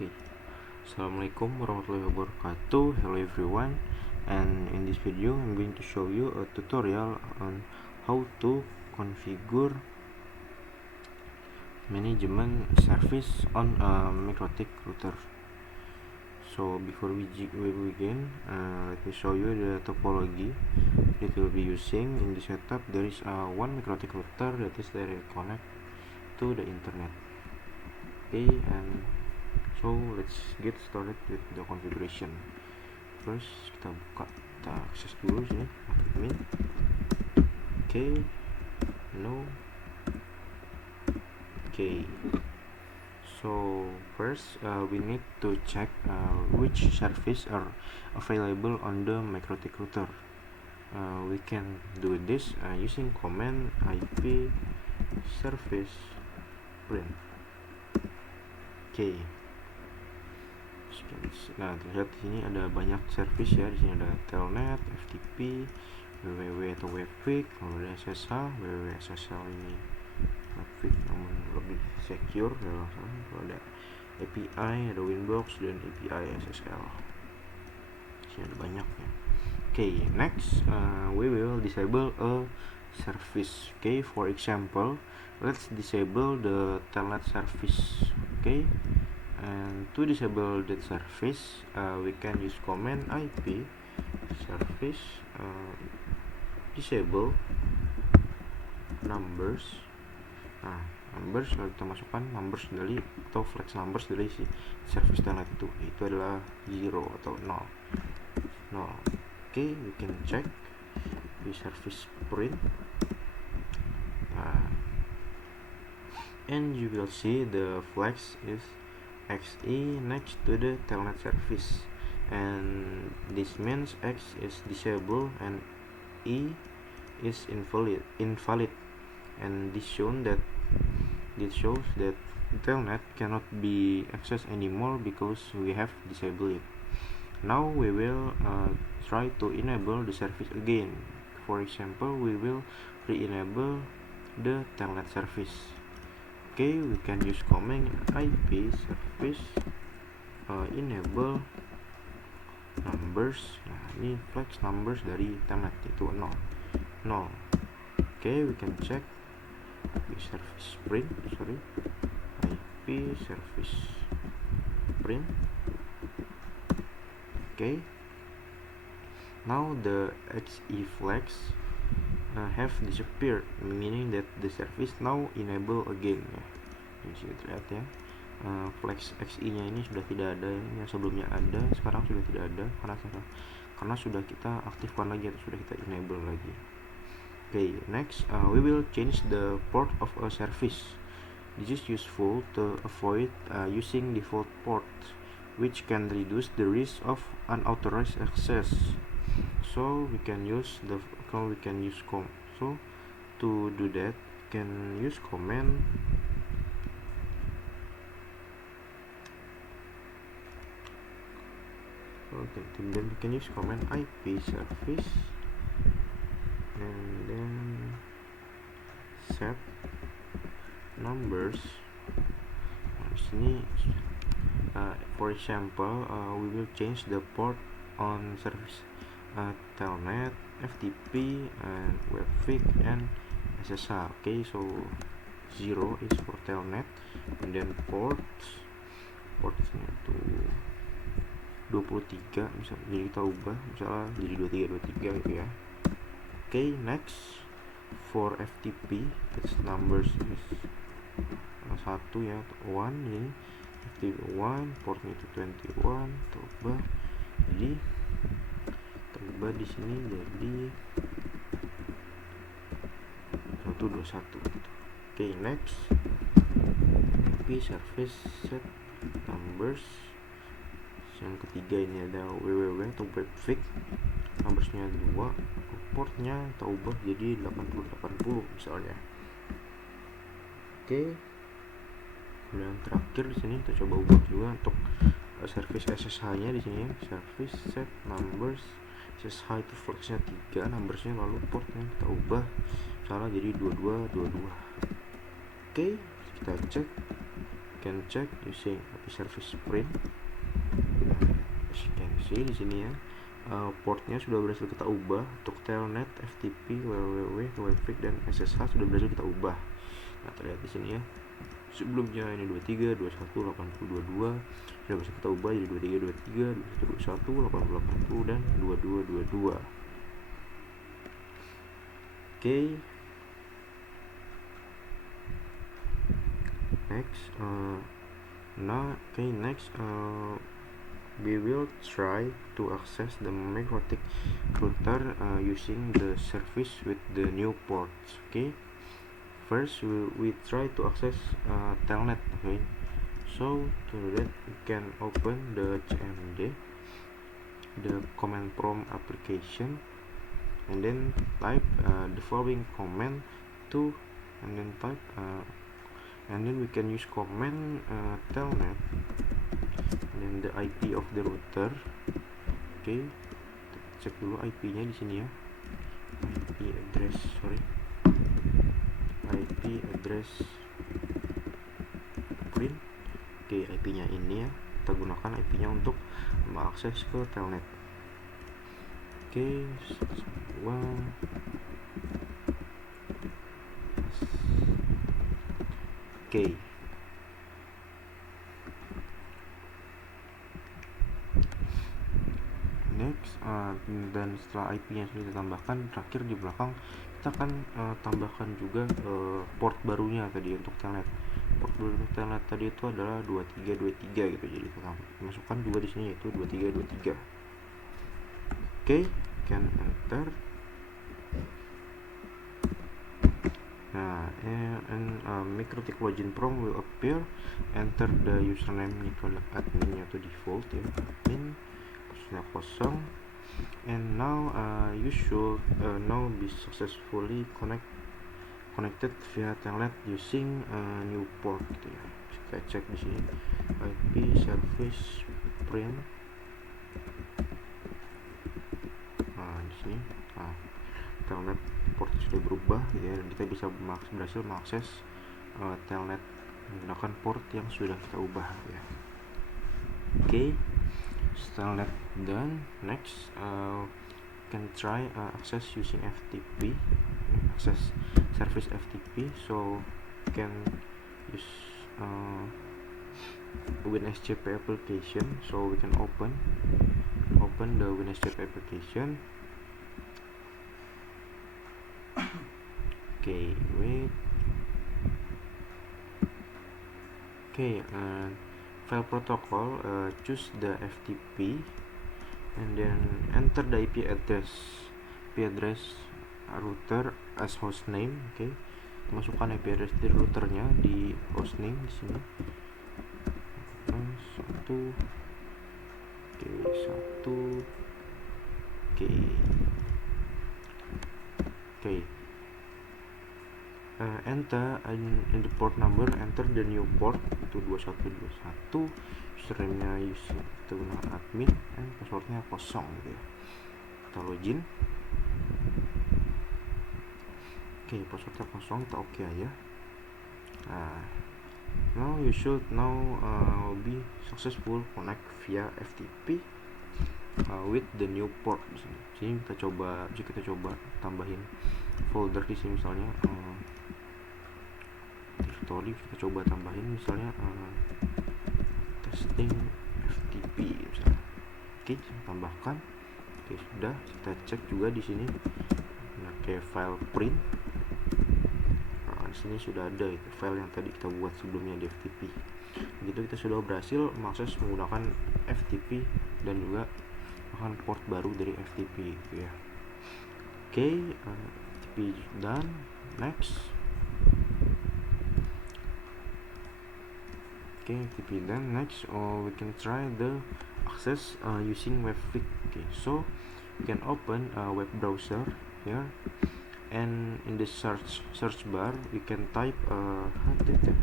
Okay. Assalamualaikum warahmatullahi wabarakatuh. Hello everyone, and in this video I'm going to show you a tutorial on how to configure management service on a MikroTik router. So before we begin, let me show you the topology that we'll be using in the setup. There is one MikroTik router that is directly connect to the internet. Okay, and so let's get started with the configuration. First kita buka, kita akses dulu sini admin. Okay, no. Okay, so first we need to check which service are available on the MikroTik router. We can do this using command IP service print. Okay. Nah, terlihat di sini ada banyak service ya. Di sini ada Telnet, FTP, WWW atau Webfig, lalu ada SSH. WWW SSH ini Webfig namun lebih secure ya. Lalu ada API, ada Winbox dan API SSL. Di sini ada banyak ya. Okay, next we will disable a service. Okay, for example, let's disable the Telnet service. Okay. And to disable that service, we can use command IP service disable numbers. Nah, numbers lalu kita masukkan numbers dari atau flex numbers dari si service telnet itu adalah 0 atau 0. Okay, we can check the service print. And you will see the flex is XE next to the telnet service, and this means X is disabled and E is invalid, and this shows that telnet cannot be accessed anymore because we have disabled it. Now we will try to enable the service again. For example, we will re-enable the telnet service. Okay, we can use command IP service enable numbers. Nah, ini flex numbers dari telnet itu 0. Okay, we can check IP service print. IP service print. Okay, now the XE flex have disappeared, meaning that the service now enable again ya. Di sini terlihat ya, flex XE nya ini sudah tidak ada, yang sebelumnya ada sekarang sudah tidak ada karena sudah kita aktifkan lagi atau sudah kita enable lagi. Okay, next we will change the port of a service. This is useful to avoid using default port, which can reduce the risk of unauthorized access. So we can use so to do that, can use command then we can use command IP service and then set numbers. Nah, sini for example we will change the port on service Telnet, FTP, and Webfig, and SSH. Okay, so 0 is for Telnet, and then portsnya itu 23 misalnya, jadi kita ubah misalnya jadi 2323 gitu ya. Okay, next for FTP, its numbers is 1 ya, 1 ini FTP 1, portnya itu 21, kita ubah jadi di sini jadi 121 gitu. Okay, next IP service set numbers. Yang ketiga ini ada WWW atau Webfig, numbersnya 2, portnya kita ubah jadi 8080 misalnya. Oke, kemudian terakhir di sini kita coba ubah juga untuk service SSH-nya di sini ya, service set numbers. SSH itu flexnya 3, numbersnya, lalu portnya kita ubah misalnya jadi 2222. Oke, kita cek can check using IP service print. As you can see di sini ya, portnya sudah berhasil kita ubah untuk telnet, FTP, www, WiFi dan SSH sudah berhasil kita ubah. Nah, terlihat di sini ya. Sebelumnya ini 23, 21, 80, 22 sudah bisa kita ubah jadi 23, 23, 21, 21, 80, 80 dan 22, 22. Oke. Next, next we will try to access the MikroTik router using the service with the new ports. Okay. First, we try to access telnet. Okay. So to do that, we can open the CMD, the command prompt application, and then type the following command to, and then type and then we can use command telnet and then the IP of the router. Okay, cek dulu IP-nya di sini ya. IP address print. Oke, IP-nya ini ya. Kita gunakan IP-nya untuk mengakses ke telnet. Oke, semua. Oke. Next, dan setelah IP-nya sudah ditambahkan, terakhir di belakang kita akan tambahkan juga port barunya tadi untuk telnet. Port baru untuk telnet tadi itu adalah 2323 gitu. Jadi kita masukkan juga di sini yaitu 2323. Oke, can enter. Nah, and MikroTik login prompt will appear. Enter the username admin atau default ya, admin kosong. And now you should now be successfully connected via telnet using new port gitu ya. Kita cek di sini IP service print. Nah, di sini telnet port sudah berubah ya, dan kita bisa berhasil mengakses telnet menggunakan port yang sudah kita ubah ya. Oke, telnet done. Next, can try access using FTP, access service FTP. So can use WinSCP application. So we can open the WinSCP application. Okay, wait. Okay, file protocol, choose the FTP and then enter the IP address router as hostname. Okay, masukkan IP address di routernya di hostname di sini. 1. Okay. Enter in the port number, enter the new port itu 2121, username-nya using kita gunakan admin, dan passwordnya kosong gitu ya. Kita login. Oke, passwordnya kosong, kita oke aja. Now you should be successful connect via FTP with the new port. Sini kita coba tambahin folder di sini, misalnya directory, kita coba tambahin misalnya testing FTP misalnya. Oke, tambahkan. Oke, sudah. Kita cek juga di sini pakai file print. Di sini sudah ada itu file yang tadi kita buat sebelumnya di FTP. Begitu kita sudah berhasil mengakses menggunakan FTP dan juga menggunakan port baru dari FTP gitu ya. Oke, FTP done. Next. Okay, FTP done. Next, we can try the access using WebFig. Okay, so we can open a web browser here, and in the search bar we can type http://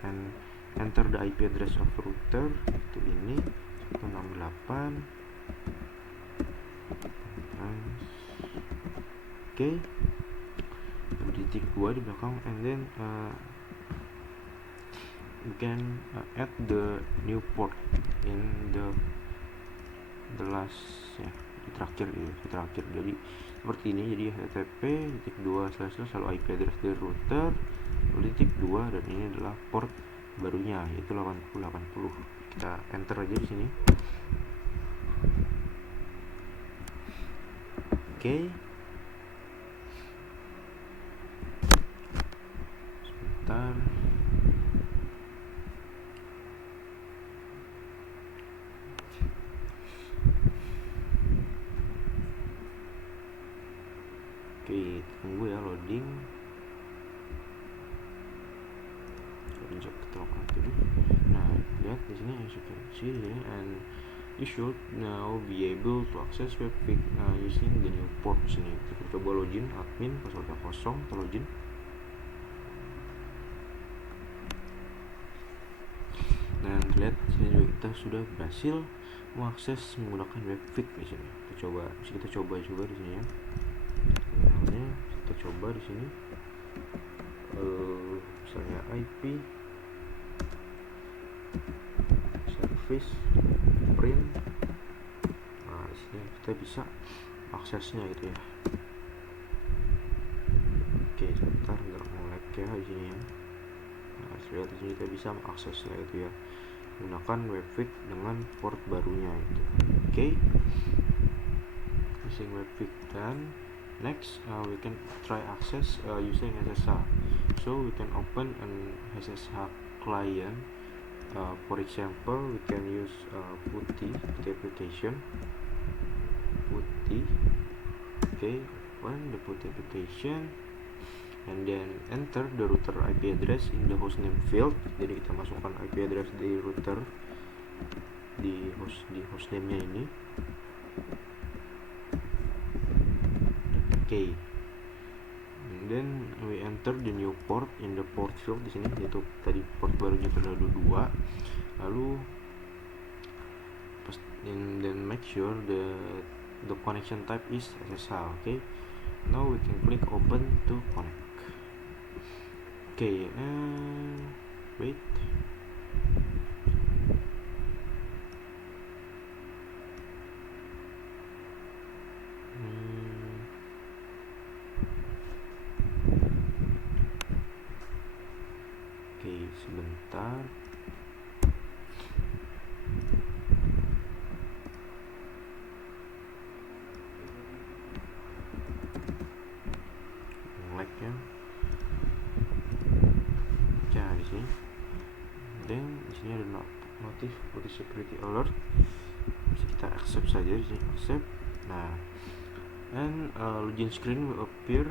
and enter the IP address of router, itu ini 168. Okay, titik 2 di belakang, and then we can add the new port in the last ya, di terakhir. Jadi seperti ini, jadi http titik 2 selalu IP address dari router titik 2, dan ini adalah port barunya yaitu 8080. Kita enter aja di sini. Oke. Sebentar. Oke, tunggu ya loading. Nah, lihat di sini as you can see ya, and you should now be able to access webfig using the new port sini. Kita coba login admin passwordnya kosong, kita login. Nah, lihat sini juga kita sudah berhasil mengakses menggunakan webfig di sini. Kita coba juga di sini ya. Misalnya kita coba di sini, misalnya IP service print. Nah, di sini kita bisa aksesnya gitu ya. Oke, sebentar nggak nge-lag ya di sini ya. Nah, lihat di sini kita bisa mengaksesnya gitu ya, menggunakan webfig dengan port barunya itu. Oke, using webfig. Dan next we can try access using SSH. So we can open an SSH client. For example, we can use PuTTY application. PuTTY. Okay, open the PuTTY application, and then enter the router IP address in the hostname field. Jadi kita masukkan IP address di router di hostname-nya ini. Okay, and then we enter the new port in the port field di sini, yaitu tadi port barunya adalah 22. Lalu and then make sure the connection type is SSH. Okay, now we can click open to connect. Okay, wait. Oke, sebentar. Like-nya. Ya, di sini. Dan di sini ada notif security alert. Bisa kita accept saja di sini, accept. Nah, and login screen will appear.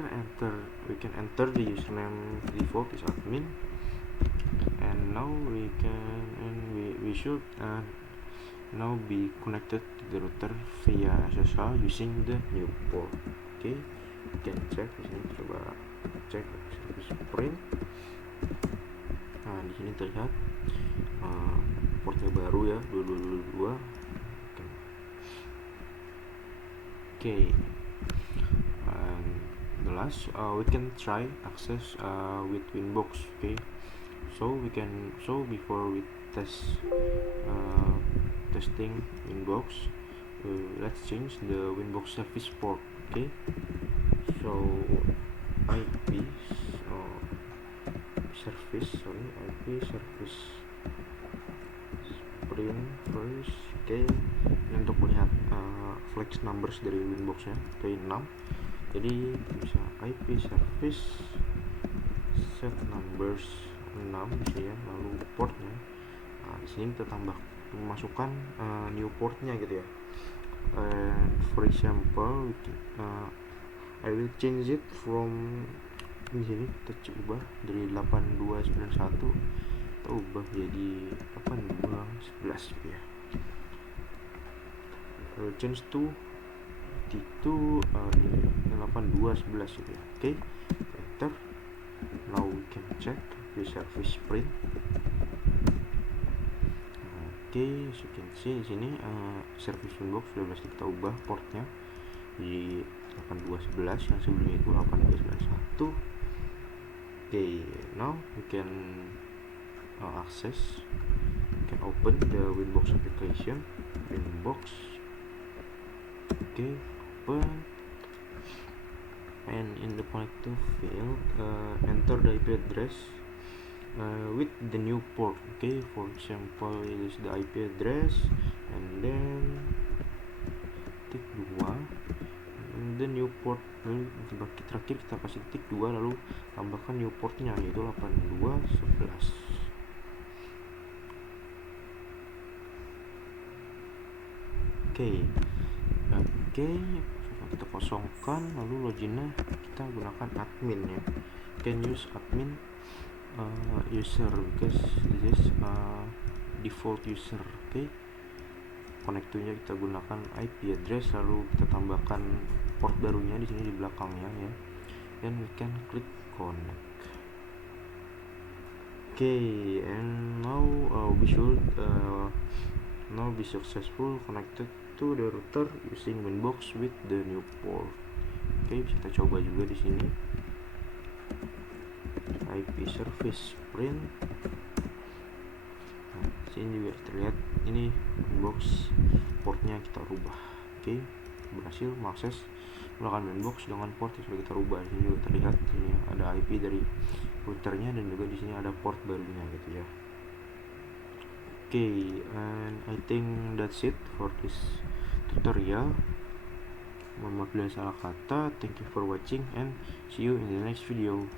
We can enter the username default is admin, and now we should now be connected to the router via SSH using the new port. Okay, we can check di sini, coba cek service print. Nah, di sini terlihat portnya baru ya, 2222. Okay. And the last we can try access with Winbox. Okay, so before we testing Winbox, let's change the Winbox service port. Okay, so IP service print first. Okay, ini untuk melihat flex numbers dari Winbox nya, okay, 6. Jadi bisa IP service set numbers 6 bisa ya, lalu portnya. Nah, di sini kita masukkan new portnya gitu ya. For example, I will change it from di sini, kita ubah dari 8291 kita ubah jadi 8211 ya. Change to 8211 gitu ya. Okay, enter. Now we can check the service print. Okay, as you can see di sini service Winbox sudah berhasil kita ubah portnya di 8211, yang sebelumnya itu 8291. Okay, now you can access, you can open the Winbox application. Winbox, okay, open, and in the connector field enter the IP address with the new port. Okay, for example it is the IP address, and then tik 2, and then new port. Lalu terakhir kita kasih tik 2, lalu tambahkan new portnya yaitu 8211. Oke, kita kosongkan, lalu loginnya kita gunakan admin ya. Can use admin user because this is default user. Okay, konektornya kita gunakan IP address, lalu kita tambahkan port barunya di sini di belakangnya ya, then we can click connect. Okay, and now we should now be successful connected to the router using Winbox with the new port. Okay, bisa kita coba juga di sini. IP service print. Nah, sini juga terlihat ini Winbox portnya kita rubah. Oke, berhasil mengakses menggunakan Winbox dengan port yang sudah kita rubah. Di sini juga terlihat ini ada IP dari routernya dan juga di sini ada port barunya gitu ya. Oke, and I think that's it for this tutorial. Mohon maaf bila salah kata. Thank you for watching and see you in the next video.